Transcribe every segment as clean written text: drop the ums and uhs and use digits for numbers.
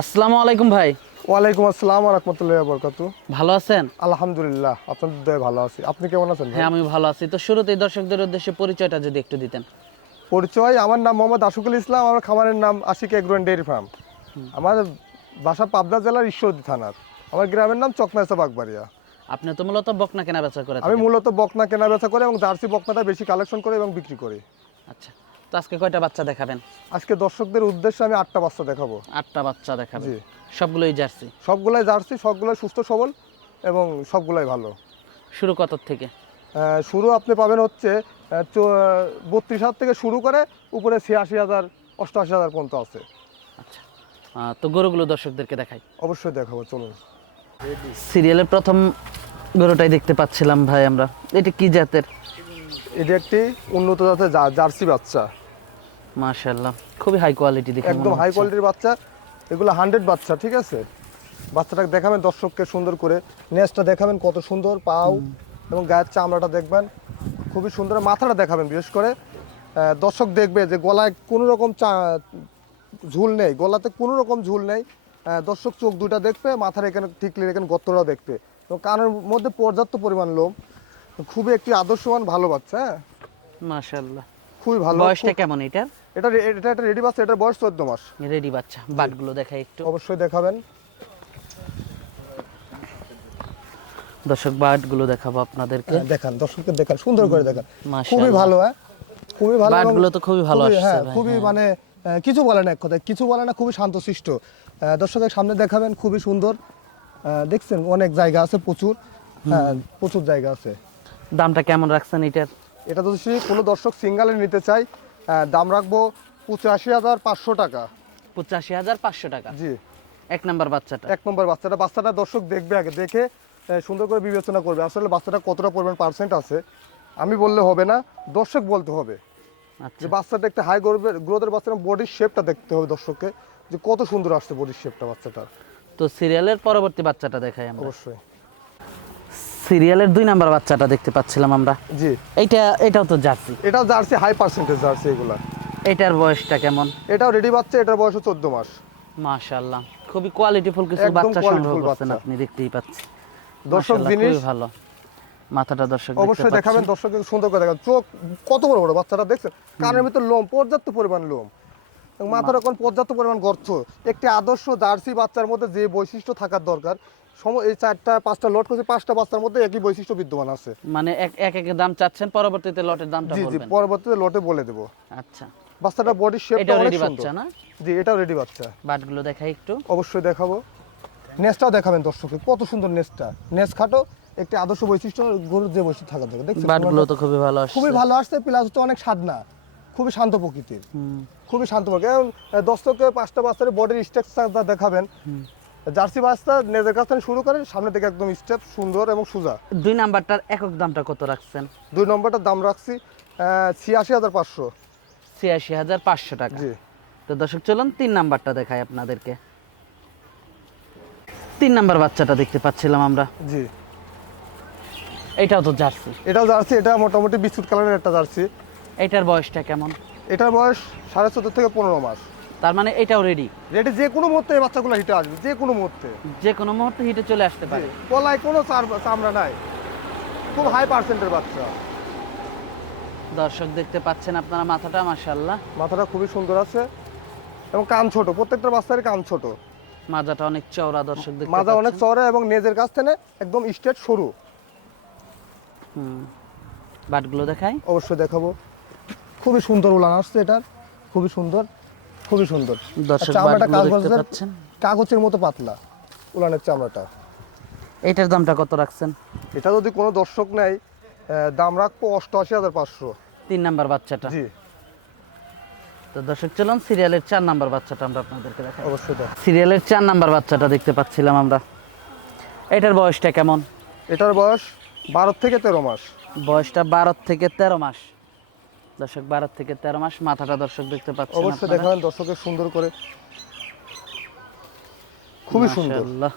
আসসালামু আলাইকুম ভাই। ওয়ালাইকুম আসসালাম ওয়া রাহমাতুল্লাহি ওয়া বারাকাতুহু। ভালো আছেন? আলহামদুলিল্লাহ, আপনাদের দয়ায় ভালো আছি। আপনি কেমন আছেন ভাই? হ্যাঁ, আমি ভালো আছি। তো শুরুতেই দর্শকদের উদ্দেশ্যে পরিচয়টা যদি একটু দিতেন। পরিচয়, আমার নাম মোহাম্মদ আশুকুল ইসলাম, আমার খামারের নাম Ashik agro and dairy farm. আমার বাসা পাবনা জেলার ঈশ্বরদী থানার। আমার গ্রামের নাম চকনাইসা বাগবাড়িয়া। আপনি তো মূলত বকনা কেনা বেচা করে আমি থাকেন। মূলত বকনা কেনা বেচা করে এবং জার্সি বকনাটা বেশি কালেকশন করে এবং বিক্রি করি। আচ্ছা, তো আজকে কয়টা বাচ্চা দেখাবেন? আজকে দর্শকদের উদ্দেশ্যে আমি 8টা বাচ্চা দেখাবো। 8টা বাচ্চা দেখাবেন। জি। সবগুলোই জার্সি? সবগুলাই জার্সি, সবগুলাই সুস্থ সবল এবং সবগুলাই ভালো। শুরু কত থেকে? শুরু আপনি পাবেন হচ্ছে 32,000 থেকে শুরু করে উপরে 86,000 88,000 পর্যন্ত আছে। আচ্ছা, তো গরুগুলো দর্শকদেরকে দেখাই। অবশ্যই দেখাবো, চলুন। সিরিয়ালের প্রথম গরুটাই দেখতে পাচ্ছিলাম ভাই আমরা। এটা কি জাতের? এটা একটি উন্নত জাতের জার্সি বাচ্চা। মাশাআল্লাহ, খুবই হাই কোয়ালিটি দেখে একদম হাই কোয়ালিটির বাচ্চা। এগুলো 100 বাচ্চা, ঠিক আছে। বাচ্চাটাকে দেখাবেন দর্শককে সুন্দর করে। নেজটা দেখাবেন কত সুন্দর, পাও এবং গায়ের চামড়াটা দেখবেন খুবই সুন্দর। মাথাটা দেখাবেন বিশেষ করে। দর্শক দেখবে যে গলায় কোনো রকম ঝুল নেই, গলাতে কোনো রকম ঝুল নেই। দর্শক চোখ দুটা দেখবে, মাথার এখানে ঠিকলে এখানে গর্তটাও দেখবে এবং কানের মধ্যে পর্যাপ্ত পরিমাণ লোম। খুবই একটি আদর্শবান ভালো বাচ্চা। হ্যাঁ, মাশাআল্লাহ। খুবই ভালো। বয়সটা কেমন এটার? এটা একটা রেডি বাচ্চা, এটার বয়স 14 মাস। রেডি বাচ্চা। বাটগুলো দেখাই একটু। অবশ্যই দেখাবেন। দর্শক বাটগুলো দেখাবো আপনাদেরকে। দেখান, দর্শককে দেখান, সুন্দর করে দেখান। মাশাআল্লাহ। খুবই ভালো। হ্যাঁ, খুবই ভালো। বাটগুলো তো খুবই ভালো আসছে হ্যাঁ, ভাই। খুবই মানে কিছু বলে না, এক কথায় কিছু বলে না, খুবই শান্তশিষ্ট। দর্শকের সামনে দেখাবেন, খুবই সুন্দর। দেখছেন অনেক জায়গা আছে, প্রচুর। হ্যাঁ, প্রচুর জায়গা আছে। দামটা কেমন রাখছেন এটার? এটা যদি কোনো দর্শক সিঙ্গালে নিতে চাই, দাম রাখবো 85,500 টাকা। 85,500 টাকা? জি। এক নাম্বার বাচ্চাটা? এক নম্বর বাচ্চাটা দর্শক দেখবে, আগে দেখে সুন্দর করে বিবেচনা করবে আসলে বাচ্চাটা কতটা পরিমাণ পার্সেন্ট আছে। আমি বললে হবে না, দর্শক বলতে হবে আচ্ছা, যে বাচ্চাটা একটা হাই গ্রোথের বাচ্চা। বডির শেপটা দেখতে হবে দর্শককে যে কত সুন্দর আসছে বডির শেপটা বাচ্চাটার। তো সিরিয়ালের পরবর্তী বাচ্চাটা দেখাই আমরা। অবশ্যই। সিরিয়ালের 2 নাম্বার বাচ্চাটা দেখতে পাচ্ছিলাম আমরা। জি। এটাও তো জার্সি? এটাও জার্সি, হাই পার্সেন্টেজ জার্সি এগুলা। এটার বয়সটা কেমন? এটাও রেডি বাচ্চা, এটার বয়স 14 মাস। মাশাআল্লাহ, খুবই কোয়ালিটিফুল কিছু একদম বাচ্চা সংগ্রহ কোয়ালিটিফুল করছেন বাচ্চা। আপনি, দেখতেই পাচ্ছি। দর্শক মাশাআল্লাহ, জিনিস খুবই ভালো। মাথাটা দর্শক অবশ্যই দেখাবেন, দর্শককে সুন্দর করে দেখাবেন। চোখ কত বড় বড়, বাচ্চাটা দেখছেন? কানের ভিতর লোম, পর্যাপ্ত পরিমাণ লোম এবং মাথার এখন পর্যাপ্ত পরিমাণ গর্ত। একটি আদর্শ জার্সি বাচ্চার মধ্যে যে বৈশিষ্ট্য থাকার দরকার, এই 4টা 5টা লট করছে, 5টা বাচ্চার মধ্যে একই বৈশিষ্ট্য বিদ্যমান আছে। মানে এক দাম চাচ্ছেন, পরবর্তীতে লটের দামটা জি জি, বলবেন? পরবর্তীতে লটে বলে দেব। আচ্ছা, বাচ্চাটা বডির শেপটা এটাও অনেক রেডি সুন্দর। বাচ্চা না? জি, এটাও রেডি বাচ্চা। বাটগুলো দেখাই একটু। অবশ্যই দেখাবো। নেজটাও দেখাবেন দর্শককে, কত সুন্দর নেজটা। নেজ খাটো, একটি আদর্শ বৈশিষ্ট্য, গরুর যে বৈশিষ্ট্য থাকার দরকার। দেখছেন বাটগুলো তো খুবই ভালো আসছে। খুবই ভালো আসছে, প্লাস হচ্ছে অনেক সাধনা, খুবই শান্ত প্রকৃতির। খুবই শান্ত প্রকৃতির এবং দর্শককে 5টা বাচ্চার বডির স্ট্রাকচারটা দেখাবেন। জার্সি বাচ্চা নেজের কাছ থেকে শুরু করে সামনে থেকে একদম স্টেপ সুন্দর এবং সোজা। 2 নাম্বারটার একক দামটা কত রাখছেন? 2 নম্বরটার দাম রাখছি 86,500। 86,500 টাকা? জি। তো দর্শক চলুন 3 নাম্বারটা দেখাই আপনাদেরকে। 3 নাম্বার বাচ্চাটা দেখতে পাচ্ছিলাম আমরা। জি। এটাও তো জার্সি? এটাও জার্সি, এটা মোটামুটি বিস্কুট কালারের একটা জার্সি। এটার বয়সটা কেমন? এটার বয়স 14.5 থেকে 15 মাস। তার মানে এটাও রেডি? রেডি, যে কোনো মুহূর্তে এই বাচ্চাগুলো হিটে আসবে, যে কোনো মুহূর্তে। যে কোনো মুহূর্তে হিটে চলে আসতে পারে? গলায় কোনো চামড়া নাই, খুব হাই পার্সেন্টের বাচ্চা। দর্শক দেখতে পাচ্ছেন আপনারা মাথাটা, মাশাআল্লাহ। মাথাটা খুবই সুন্দর আছে এবং কান ছোট, প্রত্যেকটা বাচ্চারই কান ছোট। মাজাটা অনেক চওড়া, দর্শক দেখতে মাজা পাচ্ছেন। অনেক চওড়া এবং নেজের কাছ থেকে একদম স্ট্রেট সরু। বাটগুলো দেখাই। অবশ্যই দেখাবো। খুবই সুন্দর উলান আসছে এটার, খুবই সুন্দর, খুবই সুন্দর। দর্শক চামড়াটা বাটগুলো দেখতে পাচ্ছেন, কাগজের মতো পাতলা উলানের চামড়াটা। এটার দামটা কত রাখছেন? এটা যদি কোনো দর্শক নেয়, দাম রাখবো 88,500। 3 নাম্বার বাচ্চাটা? জি। তো দর্শক চলুন সিরিয়ালের 4 নাম্বার বাচ্চাটা আমরা আপনাদেরকে দেখাই। অবশ্যই দেখ। সিরিয়ালের 4 নাম্বার বাচ্চাটা দেখতে পাচ্ছিলাম আমরা। এটার বয়সটা কেমন? এটার বয়স 12 থেকে 13 মাস। বয়সটা 12 থেকে 13 মাস। দর্শক 12 থেকে 13 মাস। মাথাটা দর্শক দেখতে পাচ্ছেন অবশ্যই আপনারা। দেখাবেন দর্শকের সুন্দর করে, খুবই সুন্দর, মাশাআল্লাহ,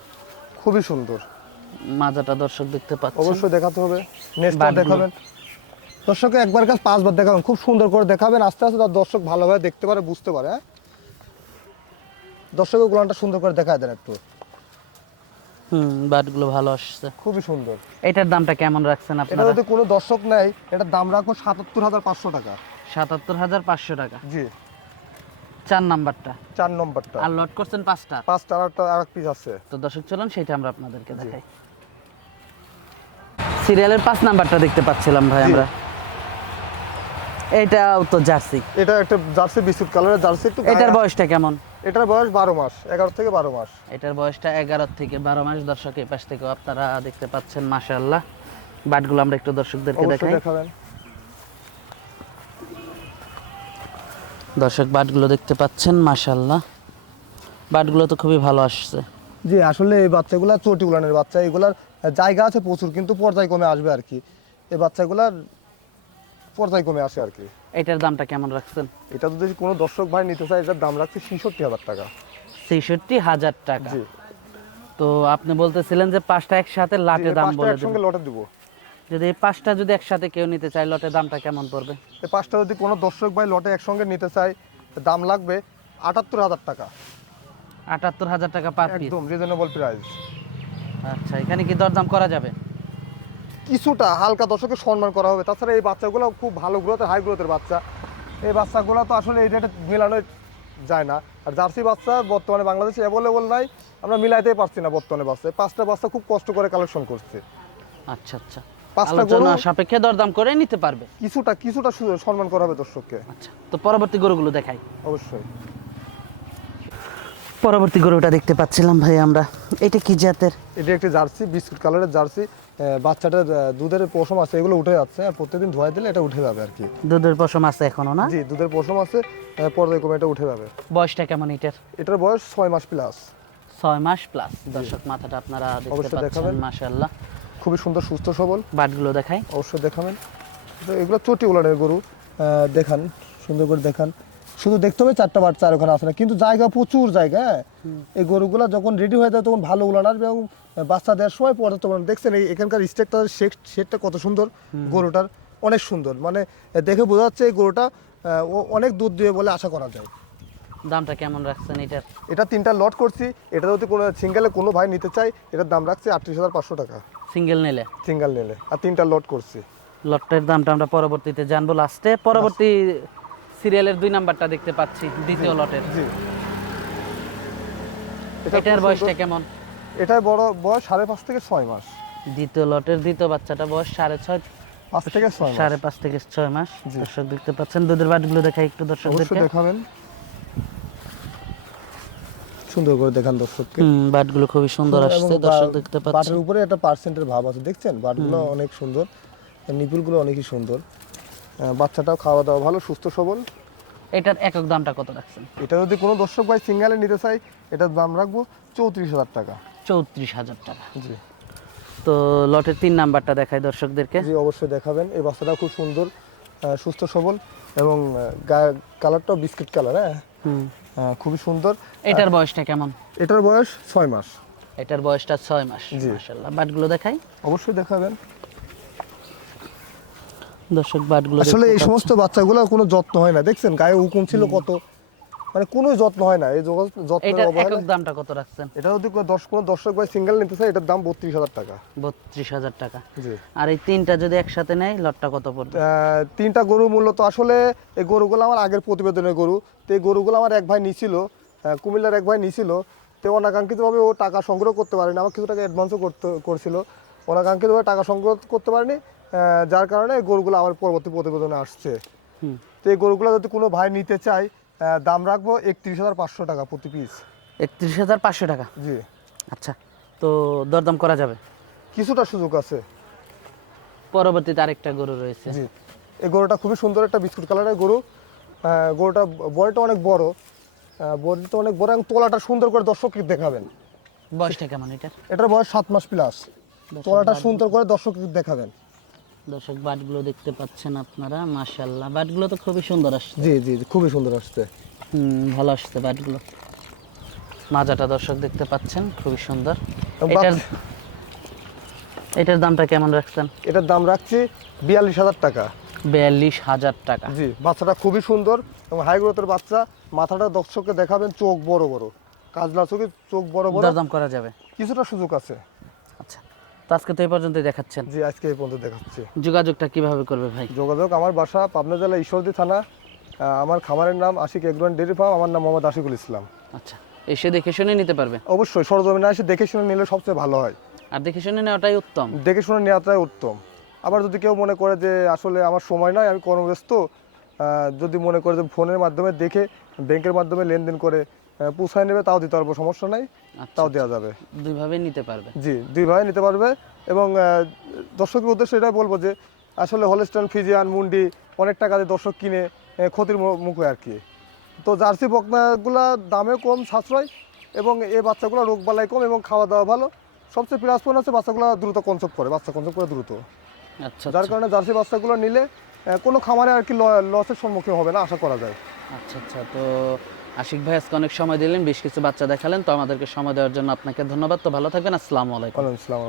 খুবই সুন্দর। মাজাটা দর্শক দেখতে পাচ্ছেন। অবশ্যই দেখাতে হবে। নেক্সট বাটগুলো। দেখাবেন দর্শককে, একবার কাছে 5 বার দেখাবেন, খুব সুন্দর করে দেখাবেন, আস্তে আস্তে তার দর্শক ভালোভাবে দেখতে পারে, বুঝতে পারে। দর্শকের গুলানটা সুন্দর করে দেখায় দেন একটু। বাটগুলো ভালো আসছে, খুবই সুন্দর। এটার দামটা কেমন রাখছেন এটা আপনারা? যদি কোনো দর্শক নেয় এটার দাম রাখবো ৭৭,৫০০ টাকা। ৭৭,৫০০ টাকা। জি। 4 নাম্বারটা, 4 নম্বরটা। আর লট করছেন 5টা। 5টা আর এক পিস আছে। তো দর্শক চলুন সেটা আমরা আপনাদেরকে দেখাই। সিরিয়ালের 5 নাম্বারটা দেখতে পাচ্ছিলাম ভাই আমরা। এটাও তো জার্সি। এটা একটা জার্সি বিস্কুট কালারের জার্সি। একটু এটার বয়সটা কেমন? এটার বয়স 12 মাস, 11 থেকে 12 মাস। এটার বয়সটা 11 থেকে 12 মাস। দর্শক এই পাশ থেকেও আপনারা দেখতে পাচ্ছেন মাশাআল্লাহ। বাটগুলো আমরা একটু দর্শকদেরকে দেখাই। দেখাবেন দর্শক বাটগুলো দেখতে পাচ্ছেন মাশাআল্লাহ। বাটগুলো তো খুবই ভালো আসছে। জি, আসলে এই বাচ্চাগুলা চটি উলানের বাচ্চা, এগুলার জায়গা আছে প্রচুর কিন্তু পর্যায়ক্রমে আসবে আর কি। এই বাচ্চাগুলার পর্যায়ক্রমে আসে আর কি। এটার দামটা কেমন রাখছেন? এটা যদি কোনো দর্শক ভাই নিতে চায় এটার দাম রাখছে ৬৬,০০০ টাকা। ৬৬,০০০ টাকা। জি। তো আপনি বলতেছিলেন যে 5টা একসাথে লাটে দাম বলে দেন। একসঙ্গে লটে দিব। যদি এই 5টা যদি একসাথে কেউ নিতে চায় লটের দামটা কেমন পড়বে? এই 5টা যদি কোনো দর্শক ভাই লটে একসঙ্গে নিতে চায় দাম লাগবে ৭৮,০০০ টাকা। ৭৮,০০০ টাকা পার পিস। একদম রিজনেবল প্রাইস। আচ্ছা, এখানে কি দরদাম করা যাবে? কিছুটা হালকা দর্শকের সম্মান করা হবে। তাছাড়া এই বাচ্চাগুলো খুব ভালো গ্রোথের, হাই গ্রোথের বাচ্চা। এই বাচ্চাগুলো তো আসলে এই রেটে মেলানো যায় না। আর জার্সি বাচ্চা বর্তমানে বাংলাদেশে অ্যাভেলেবল নাই, আমরা মিলাইতেই পারছি না বর্তমানে বাচ্চা। 5টা বাচ্চা খুব কষ্ট করে কালেকশন করছে। আচ্ছা আচ্ছা, 5টা গরু আলোচনা সাপেক্ষে দরদাম করে নিতে পারবে। কিছুটা সম্মান করা হবে দর্শককে। আচ্ছা, তো পরবর্তী গরুগুলো দেখাই। অবশ্যই। পরবর্তী গরুটা দেখতে পাচ্ছিলাম ভাই আমরা। এটা কি জাতের? এটা একটি জার্সি, বিস্কুট কালারের জার্সি। বাচ্চাটার দুধের পশম আছে, এগুলো উঠে যাচ্ছে। প্রত্যেকদিন ধোয়া দিলে এটা উঠে যাবে আর কি। দুধের পশম আছে এখনো না? জি, দুধের পশম আছে, পর্যায়ক্রমে এটা উঠে যাবে। বয়সটা কেমন এটার? এটার বয়স 6 মাস প্লাস। 6 মাস প্লাস। দর্শক মাথাটা আপনারা দেখতে অবশ্যই পাচ্ছেন দেখাবেন। মাশাআল্লাহ। খুবই সুন্দর, সুস্থ সবল। বাটগুলো দেখাই। অবশ্যই দেখাবেন। এগুলো চটি উলানের গরু। দেখান, সুন্দর করে দেখান। শুধু দেখতে হবে 4টা বাচ্চা আর ওখানে আসে না, কিন্তু জায়গা প্রচুর জায়গা। এই গরুগুলো যখন রেডি হয়ে যায় তখন ভালো উলান আসবে এবং বাচ্চা দেওয়ার সময় পর্যাপ্ত উলান। দেখছেন এখানকার স্টেকটা, শেডটা কত সুন্দর। গরুটার অনেক সুন্দর, মানে দেখে বোঝা যাচ্ছে এই গরুটা অনেক দুধ দিয়ে বলে আশা করা যায়। দামটা কেমন রাখছেন এটার? এটা 3টা লট করছি। এটা যদি কোনো সিঙ্গেলে কোনো ভাই নিতে চায় এটার দাম রাখছে ৩৮,৫০০ টাকা সিঙ্গেল নিলে। সিঙ্গেল নিলে। আর 3টা লট করছি। লটটার দামটা আমরা পরবর্তীতে জানবো লাস্টে। পরবর্তী সিরিয়ালের 2 নাম্বারটা দেখতে পাচ্ছি, দ্বিতীয় লটের। জি। এটার বয়সটা কেমন? এটার বড় বয়স 5.5 থেকে 6 মাস। দ্বিতীয় লটের দ্বিতীয় বাচ্চাটা বয়স 6.5 5 থেকে 6 মাস। 5.5 থেকে 6 মাস। দর্শক দেখতে পাচ্ছেন। দুধের বাটগুলো দেখাই একটু দর্শকদেরকে। অবশ্যই দেখাবেন, সুন্দর করে দেখান দর্শককে। বাটগুলো খুবই সুন্দর আসছে, দর্শক দেখতে পাচ্ছেন। বাটের উপরে একটা পার্সেন্টের ভাব আছে, দেখছেন? বাটগুলো অনেক সুন্দর, নিপুলগুলো অনেকই সুন্দর। বাচ্চাটাও খাওয়া দাওয়া ভালো, সুস্থ সবল। এটার একক দামটা কত রাখছেন? এটা যদি কোনো দর্শক ভাই সিঙ্গেলে নিতে চাই এটার দাম রাখবো ৩৪,০০০ টাকা। ৩৪,০০০ টাকা। জি। তো লটের 3 নাম্বারটা দেখাই দর্শকদেরকে। জি, অবশ্যই দেখাবেন। এই বাচ্চাটা খুব সুন্দর, সুস্থ সবল এবং কালারটাও বিস্কিট কালার। হ্যাঁ, খুবই সুন্দর। এটার বয়সটা কেমন? এটার বয়স 6 মাস। এটার বয়সটা 6 মাস। জি। মাশাআল্লাহ। বাটগুলো দেখাই। অবশ্যই দেখাবেন। দর্শক বাটগুলো আসলে এই সমস্ত বাচ্চাগুলো কোনো যত্ন হয় না, দেখছেন গায়ে উকুন ছিল কত, মানে কোনো যত্ন হয় না। এই যত্নের এটার অবহেলা। একক দামটা কত রাখছেন? এটা যদি কোনো দর্শক ভাই সিঙ্গেল নিতে চায় এটার দাম ৩২,০০০ টাকা। ৩২,০০০ টাকা। জি। আর এই 3টা যদি একসাথে নেয় লটটা কত পড়বে? 3টা গরু মূলত আসলে এই গরুগুলো আমার আগের প্রতিবেদনের গরু। তো এই গরুগুলো আমার এক ভাই নিছিল, কুমিল্লার এক ভাই নিছিল। তো অনাকাঙ্ক্ষিতভাবে ও টাকা সংগ্রহ করতে পারেনি, আমার কিছু টাকা অ্যাডভান্সও করছিল। অনাকাঙ্ক্ষিতভাবে টাকা সংগ্রহ করতে পারেনি, যার কারণে এই গরুগুলো আমার পরবর্তী প্রতিবেদনে আসছে। তো এই গরুগুলো যদি কোনো ভাই নিতে চায় দাম রাখবো ৩১,৫০০ টাকা প্রতি পিস। ৩১,৫০০ টাকা। জি। আচ্ছা, তো দরদাম করা যাবে? কিছুটা সুযোগ আছে। পরবর্তীতে আরেকটা গরু রয়েছে। জি। এই গরুটা খুবই সুন্দর, একটা বিস্কুট কালারের গরু। গরুটা বডিটা অনেক বড়, বডিটা অনেক বড় এবং তোলাটা সুন্দর করে দর্শককে দেখাবেন। বয়সটা কেমন এটার? এটার বয়স 7 মাস প্লাস। তোলাটা সুন্দর করে দর্শককে দেখাবেন। দর্শক বাটগুলো দেখতে পাচ্ছেন আপনারা, মাশাআল্লাহ। বাটগুলো তো খুবই সুন্দর আসছে। জি জি, খুবই সুন্দর আসছে। ভালো আসছে বাটগুলো। মাজাটা দর্শক দেখতে পাচ্ছেন, খুবই সুন্দর। এটার দামটা কেমন রাখছেন? এটার দাম রাখছি ৪২,০০০ টাকা। ৪২,০০০ টাকা। জি। বাচ্চাটা খুবই সুন্দর এবং হাই গ্রোথের বাচ্চা। মাথাটা দর্শককে দেখাবেন, চোখ বড় বড়, কাজলা চোখে, চোখ বড় বড়, দরদাম করা যাবে, কিছুটা সুযোগ আছে। আচ্ছা, তো আজকে তো এই পর্যন্তই দেখাচ্ছেন। জি, আজকে এই পর্যন্ত দেখাচ্ছি। যোগাযোগটা কিভাবে করবে ভাই? যোগাযোগ, আমার বাসা পাবনা জেলা ঈশ্বরদী থানা, আমার খামারের নাম Ashik agro and dairy farm, আমার নাম মোহাম্মদ আশিকুল ইসলাম। আচ্ছা, এসে দেখে শুনে নিতে পারবে? অবশ্যই সরজমিনে এসে দেখে শুনে নিলে সবচেয়ে ভালো হয়। আর দেখে শুনে নেওয়াটাই উত্তম। দেখে শুনে নেওয়াটাই উত্তম। আবার যদি কেউ মনে করে যে আসলে আমার সময় নয়, আমি কর্মব্যস্ত, যদি মনে করে যে ফোনের মাধ্যমে দেখে ব্যাংকের মাধ্যমে লেনদেন করে পুষায় নেবে, তাও দিতে পারবো, সমস্যা নাই, তাও দেওয়া যাবে। দুইভাবেই নিতে পারবে? জি, দুইভাবে নিতে পারবে। এবং দর্শকের উদ্দেশ্যে এটাই বলবো যে আসলে হলস্টাইন ফ্রিজিয়ান মুন্ডি অনেক টাকা দিয়ে দর্শক কিনে ক্ষতির মুখে আর কি। তো জার্সি বকনাগুলা দামে কম, সাশ্রয়, এবং এই বাচ্চাগুলো রোগবালাই কম এবং খাওয়া দাওয়া ভালো। সবচেয়ে প্লাস পয়েন্ট হচ্ছে বাচ্চাগুলো দ্রুত কনসেপ্ট করে, বাচ্চা কনসেপ্ট করে দ্রুত। আচ্ছা, যার কারণে জার্সি বাচ্চাগুলো নিলে কোনো খামারে আর কি লসের সম্মুখীন হবে না, আশা করা যায়। আচ্ছা আচ্ছা, তো আশিক ভাই আজকে অনেক সময় দিলেন, বেশ কিছু বাচ্চা দেখালেন, তো আমাদেরকে সময় দেওয়ার জন্য আপনাকে ধন্যবাদ। তো ভালো থাকবেন, আসসালামু আলাইকুম। ওয়ালাইকুম আসসালাম।